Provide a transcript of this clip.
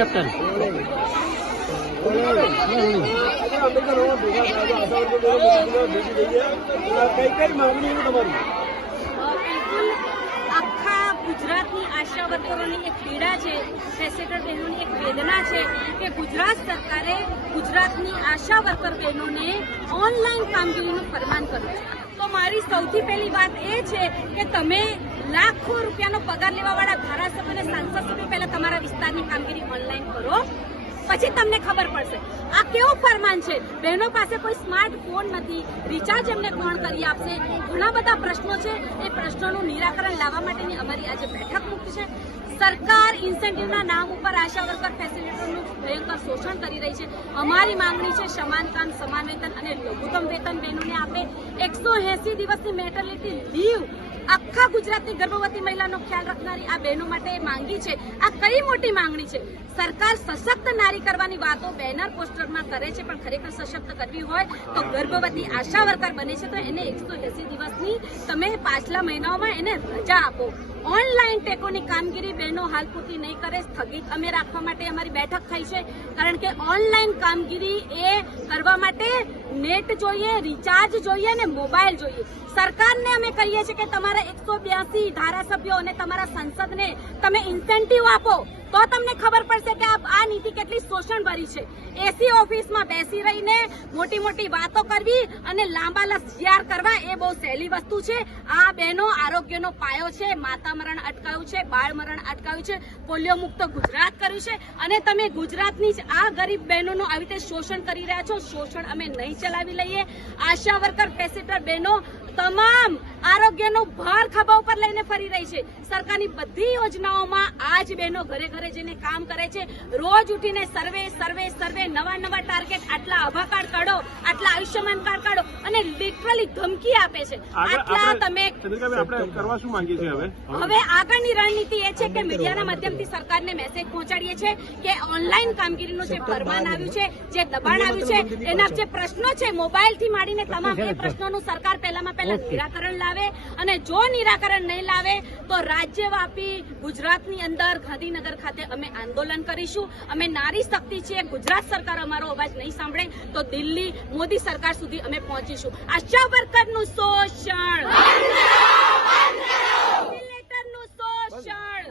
Captain? આખા ગુજરાતની આશા વર્કરોની એક પીડા છે એક વેદના છે કે ગુજરાત સરકારે ગુજરાતની આશા વર્કર બહેનોને ઓનલાઈન કામગીરીનું ફરમાન કર્યું છે. તો મારી સૌથી પહેલી વાત એ છે કે તમે લાખો રૂપિયાનો પગાર લેવાવાળા ધારાસભ્યોને સાંસદ સુધી પહેલા તમારા વિસ્તારની કામગીરી ઓનલાઈન કરો. પછી તમને ખબર પડશે. આ કેવું ફરમાન છે? બહેનો પાસે કોઈ સ્માર્ટ ફોન નથી. રિચાર્જ એમને કોણ કરી આપશે? ઘણા બધા પ્રશ્નો છે. એ પ્રશ્નોનું નિરાકરણ લાવવા માટેની અમારી આજે બેઠક મૂકી છે. સરકાર ઇન્સેન્ટિવના નામ ઉપર આશા વર્કર ફેસિલિટીનું ભયંકર શોષણ કરી રહી છે. અમારી માંગણી છે સમાન કામ, સમાન વેતન અને લઘુત્તમ વેતન બહેનોને આપે. એકસો એસી દિવસની મેટરનિટી લીવ આખા ગુજરાતની ગર્ભવતી મહિલાનો ખ્યાલ રાખનારી આ બહેનો માટે માંગી છે. આ કઈ મોટી માંગણી છે? સરકાર સશક્ત નારી કરવાની વાતો બેનર પોસ્ટરમાં કરે છે, પણ ખરેખર સશક્ત કરવી હોય તો ગર્ભવતી આશા વર્કર બને છે. તો એને એકસો એસી દિવસની તમે પાછલા મહિનાઓમાં એને રજા આપો. ઓનલાઈન ટેકોની કામગીરી બહેનો હાલ પૂરતી નહીં કરે, સ્થગિત અમે રાખવા માટે અમારી બેઠક થઈ છે. કારણ કે ઓનલાઈન કામગીરી એ કરવા માટે નેટ જોઈએ, રિચાર્જ જોઈએ અને મોબાઈલ જોઈએ. સરકારને અમે કહીએ છીએ કે તમારા એકસો બ્યાસી ધારાસભ્યો અને તમારા સંસદને તમે ઇન્સેન્ટિવ આપો. તો તમને ખબર પડશે કે આ નીતિ કેટલી શોષણ ભરી છે. એસી ઓફિસમાં બેસી રહીને મોટી મોટી વાતો કરવી અને લાંબા લસિયાર કરવા એ બહુ સહેલી વસ્તુ છે. આ બહેનો આરોગ્યનો પાયો છે, માતા મરણ અટકાવ્યું છે, બાળ મરણ અટકાવ્યું છે, પોલિયો મુક્ત ગુજરાત કર્યું છે. અને તમે ગુજરાતની જ આ ગરીબ બહેનોનું આવી રીતે શોષણ કરી રહ્યા છો. શોષણ અમે નહીં ચલાવી લઈએ. આશા વર્કર પેસેટર બહેનો, તમામ આરોગ્યનો ભાર ખભા ઉપર લઈને ફરી રહી છે. સરકારની બધી યોજનાઓમાં આજ બહેનો ઘરે ઘરે જઈને કામ કરે છે. રોજ ઉઠીને સર્વે સર્વે સર્વે નવા નવા ટાર્ગેટ આટલા આભા કાર્ડ કાઢો આટલા આયુષ્યમાન કાર્ડ કાઢો અને લિટરલી ધમકી આપે છે. આટલા તમે ચંદ્રિકાબેન આપણે કરવા શું માંગીએ છીએ હવે? હવે? આગળની રણનીતિ એ છે કે મીડિયાના માધ્યમથી સરકારને મેસેજ પહોંચાડીએ છે કે ઓનલાઈન કામગીરીનું જે ફરમાન આવ્યું છે જે દબાણ આવ્યું છે એના જે પ્રશ્નો છે મોબાઈલથી માંડીને તમામ એ પ્રશ્નોનું સરકાર પહેલામાં પહેલા નિરાકરણ લાવે. લાવે અને જો નિરાકરણ નહીં લાવે, તો રાજ્યવ્યાપી ગુજરાતની અંદર ગાંધીનગર ખાતે અમે આંદોલન કરીશું. અમે નારી શક્તિ છીએ. ગુજરાત સરકાર અમારો અવાજ નહીં સાંભળે, તો દિલ્હી મોદી સરકાર સુધી અમે પહોંચીશું. આશા વર્કરનું શોષણ. શોષણ.